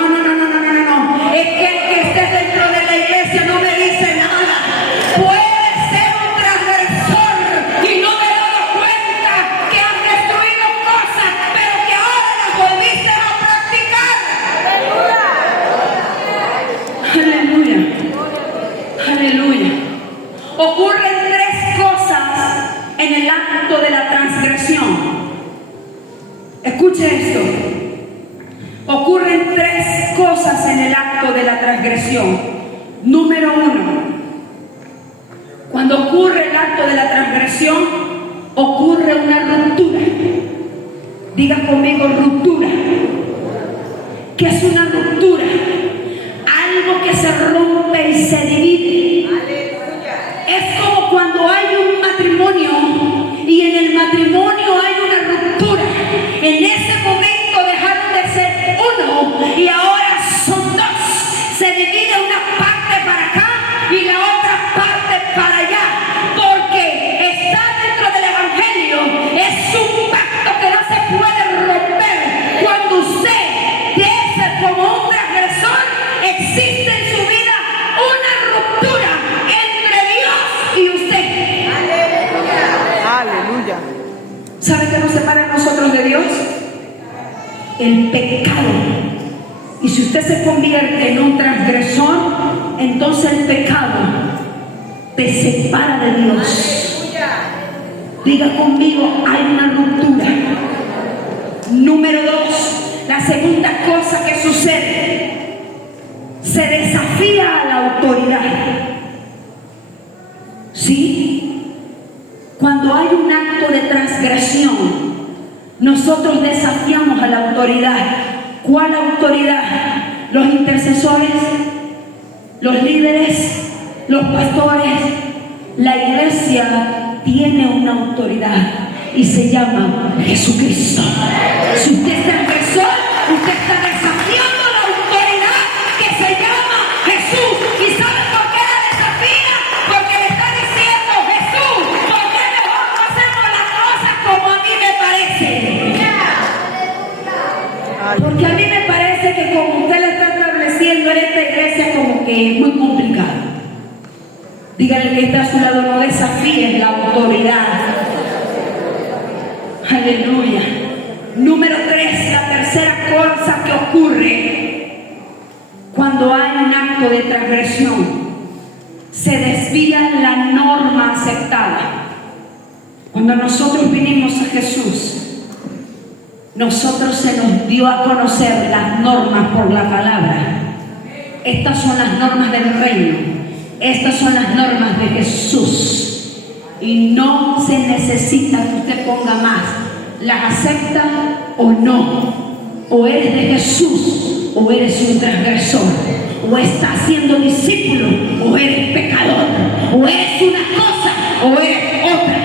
Es que el que esté dentro de la iglesia no me dice nada. Puede ser un transgresor y no me he dado cuenta que has destruido cosas, pero que ahora las volviste a practicar. Aleluya. Ocurren tres cosas en el acto de la transgresión. Escuche esto. Ocurren tres cosas en el acto de la transgresión. Número uno, cuando ocurre el acto de la transgresión, ocurre una ruptura. Diga conmigo, ruptura. ¿Qué es una ruptura? Algo que se rompe y se divide. Es como cuando hay un matrimonio y en el matrimonio hay una ruptura. En ese momento dejaron de ser uno y ahora son dos. Se divide una parte para acá y la otra parte para allá, porque está dentro del evangelio. Es un pacto que no se puede romper. Cuando usted debe como un transgresor, existe en su vida una ruptura entre Dios y usted. Aleluya. ¿Sabe qué nos separa a nosotros de Dios? El pecado. Y si usted se convierte en un transgresor, entonces el pecado te separa de Dios. Diga conmigo, hay una ruptura. Número dos, la segunda cosa que sucede, se desafía a la autoridad. ¿Sí? Cuando hay un acto de transgresión, nosotros desafiamos a la autoridad. ¿Cuál autoridad? Los intercesores, los líderes, los pastores. La iglesia tiene una autoridad y se llama Jesucristo. Si usted es transgresor, usted está desafiando la autoridad que se llama Jesús. ¿Y sabe por qué la desafía? Porque le está diciendo, Jesús, ¿por qué mejor no hacemos las cosas como a mí me parece? Porque a mí me parece que como usted lo está estableciendo en esta iglesia, como que es muy complicado. Dígale que está a su lado, no desafíes la autoridad. Aleluya. Número 3, la tercera cosa que ocurre cuando hay un acto de transgresión, se desvía la norma aceptada. Cuando nosotros vinimos a Jesús, nosotros se nos dio a conocer las normas por la palabra. Estas son las normas del reino. Estas son las normas de Jesús. Y no se necesita que usted ponga más. ¿Las acepta o no? O eres de Jesús o eres un transgresor. O estás siendo discípulo o eres pecador. O eres una cosa o eres otra.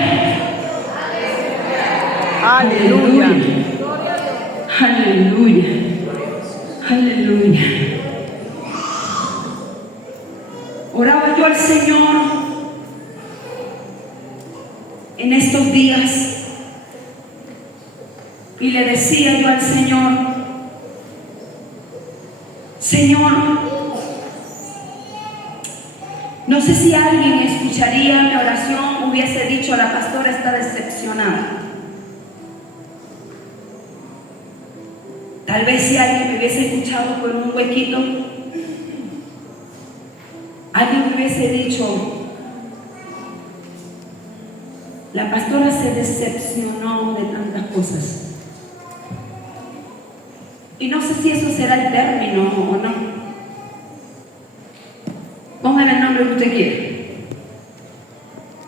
Aleluya. Aleluya. Aleluya. Oraba yo al Señor en estos días y le decía yo al Señor, Señor, no sé si alguien escucharía mi oración, hubiese dicho, la pastora está decepcionada. Tal vez si alguien me hubiese escuchado por un huequito, alguien me hubiese dicho, la pastora se decepcionó de tantas cosas. Y no sé si eso será el término o no. Póngale el nombre que usted quiere.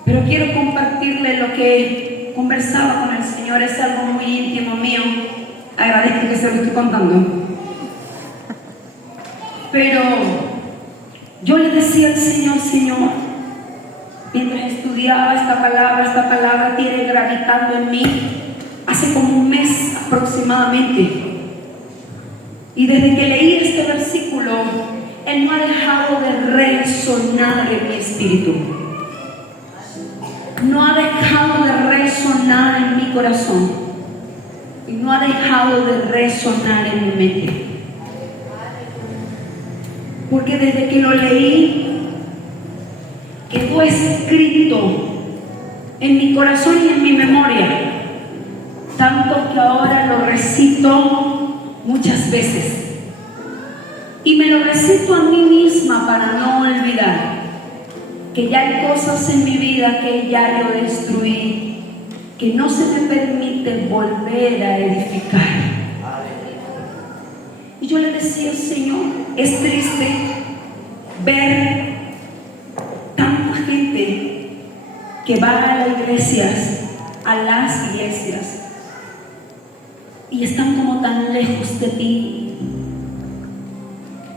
Pero quiero compartirle lo que conversaba con el Señor. Es algo muy íntimo mío. Agradezco que se lo estoy contando. Pero yo le decía al Señor, Señor, mientras estudiaba esta palabra tiene gravitando en mí hace como un mes aproximadamente. Y desde que leí este versículo, Él no ha dejado de resonar en mi espíritu. No ha dejado de resonar en mi corazón. Y no ha dejado de resonar en mi mente. Porque desde que lo leí, quedó escrito en mi corazón y en mi memoria. Tanto que ahora lo recito muchas veces. Y me lo recito a mí misma para no olvidar que ya hay cosas en mi vida que ya yo destruí, que no se me permite volver a edificar. Y yo le decía, Señor, es triste ver tanta gente que va a las iglesias, y están como tan lejos de ti.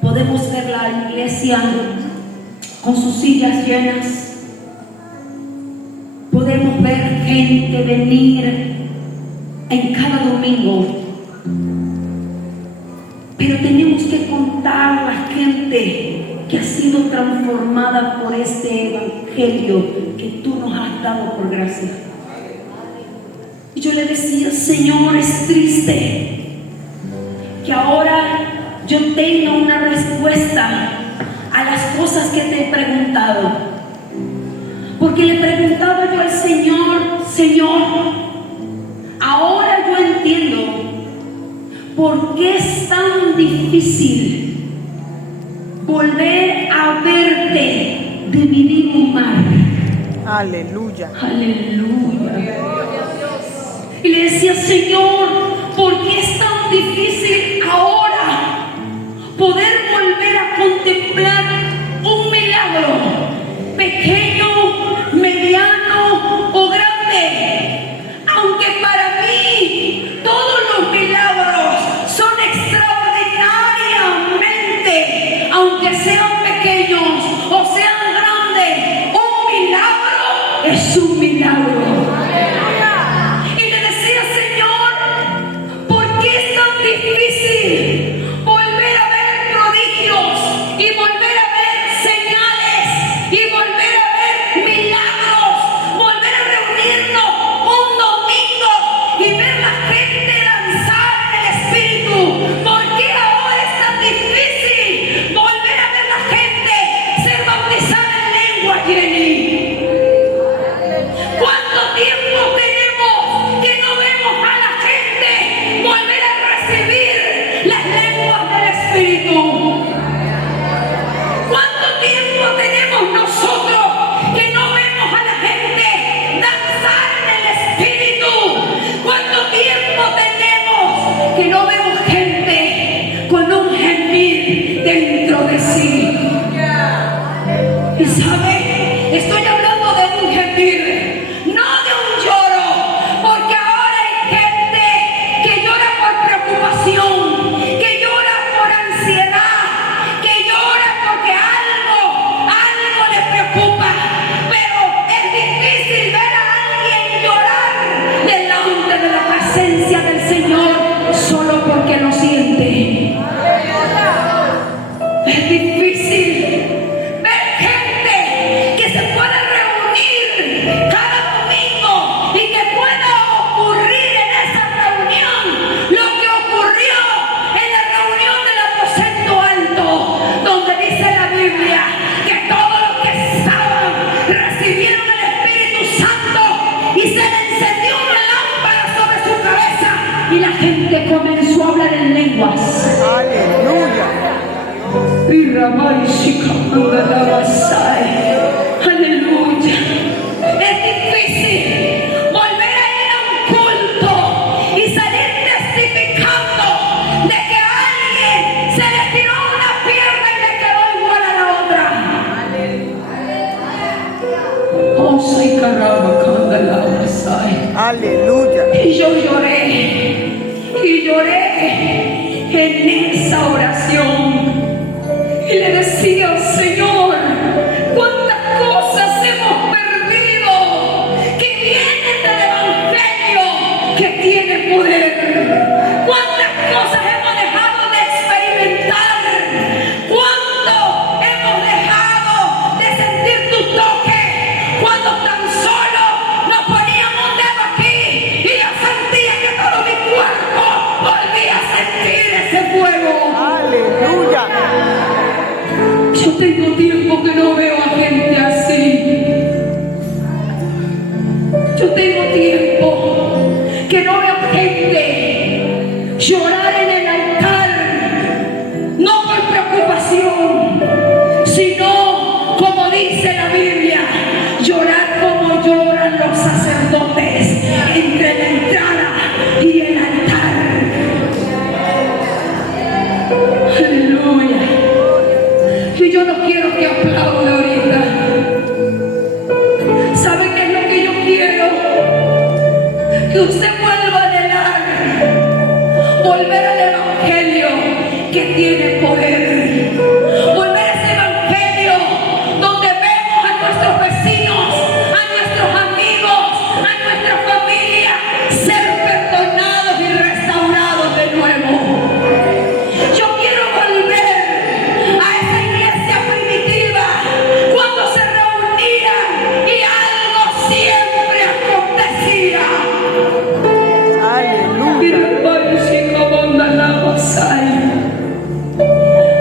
Podemos ver la iglesia con sus sillas llenas. Podemos ver gente venir en cada domingo. Pero tenemos que contar la gente que ha sido transformada por este evangelio que tú nos has dado por gracia. Y yo le decía, Señor, es triste que ahora yo tenga una respuesta a las cosas que te he preguntado. Porque le preguntaba yo al Señor, Señor, ahora yo entiendo por qué es tan difícil volver a verte dividir un mar. Aleluya. Aleluya. Y le decía, Señor, ¿por qué es tan difícil ahora poder volver a contemplar un milagro, pequeño, mediano o grande? Aunque para mí todos los milagros son extraordinariamente, aunque sean pequeños o sean grandes, un milagro es un milagro. Difícil volver a ver prodigios y volver a ver señales y volver a ver milagros, volver a reunirnos un domingo y ver la gente danzar en el Espíritu. ¿Por qué ahora es tan difícil volver a ver la gente comenzó a hablar en lenguas. Aleluya. Y Ramay Shikamangalabasai. Aleluya. Es difícil volver a ir a un culto y salir testificando de que a alguien se le tiró una pierna y le quedó igual a la otra. Oh, soy Karabakangalabasai. Aleluya. Y yo lloré en esa oración y le decía, Señor, cuántas cosas hemos perdido que vienen del Evangelio que tiene poder, cuántas cosas hemos dejado de experimentar, cuánto hemos dejado de sentir tu toque, cuando tan solo nos poníamos un dedo aquí y yo sentía que todo mi cuerpo volvía a sentir ese fuego. Aleluya. Yo tengo tiempo que no veo a gente así. Yo tengo tiempo que no veo gente llorar en el altar, no por preocupación, sino como dice la Biblia, llorar como lloran los sacerdotes entre la entrada y el altar. Aleluya. Y yo no quiero que aplaude ahorita. ¿Sabe qué es lo que yo quiero? Que usted vuelva a anhelar, volver al Evangelio que tiene poder, volver a ese Evangelio donde vemos a nuestros vecinos, a nuestros amigos, a nuestra familia ser perdonados y restaurados de nuevo. Yo quiero volver a esa iglesia primitiva cuando se reunían y algo siempre acontecía. Aleluya.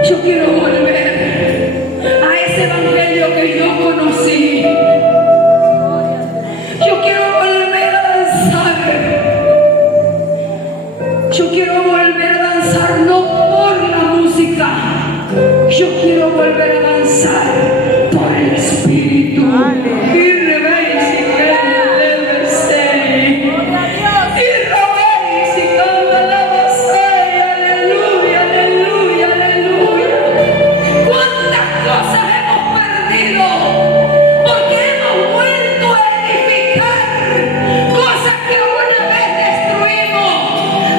Yo quiero volver a ese evangelio que yo conocí. Yo quiero volver a danzar. Yo quiero volver a danzar no por la música. Yo quiero volver a danzar por el Espíritu. Aleluya. Y revés y que debe ser. Y revés y canta la basaya. Aleluya, aleluya, aleluya. ¿Cuántas cosas hemos perdido? Porque hemos vuelto a edificar cosas que una vez destruimos,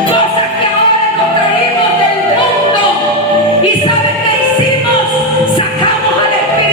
cosas que ahora nos traímos del mundo. ¿Y saben qué hicimos? Sacamos al Espíritu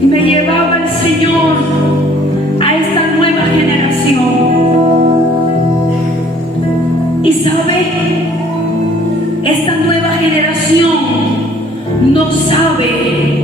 Y me llevaba el Señor a esta nueva generación. Y sabe, esta nueva generación no sabe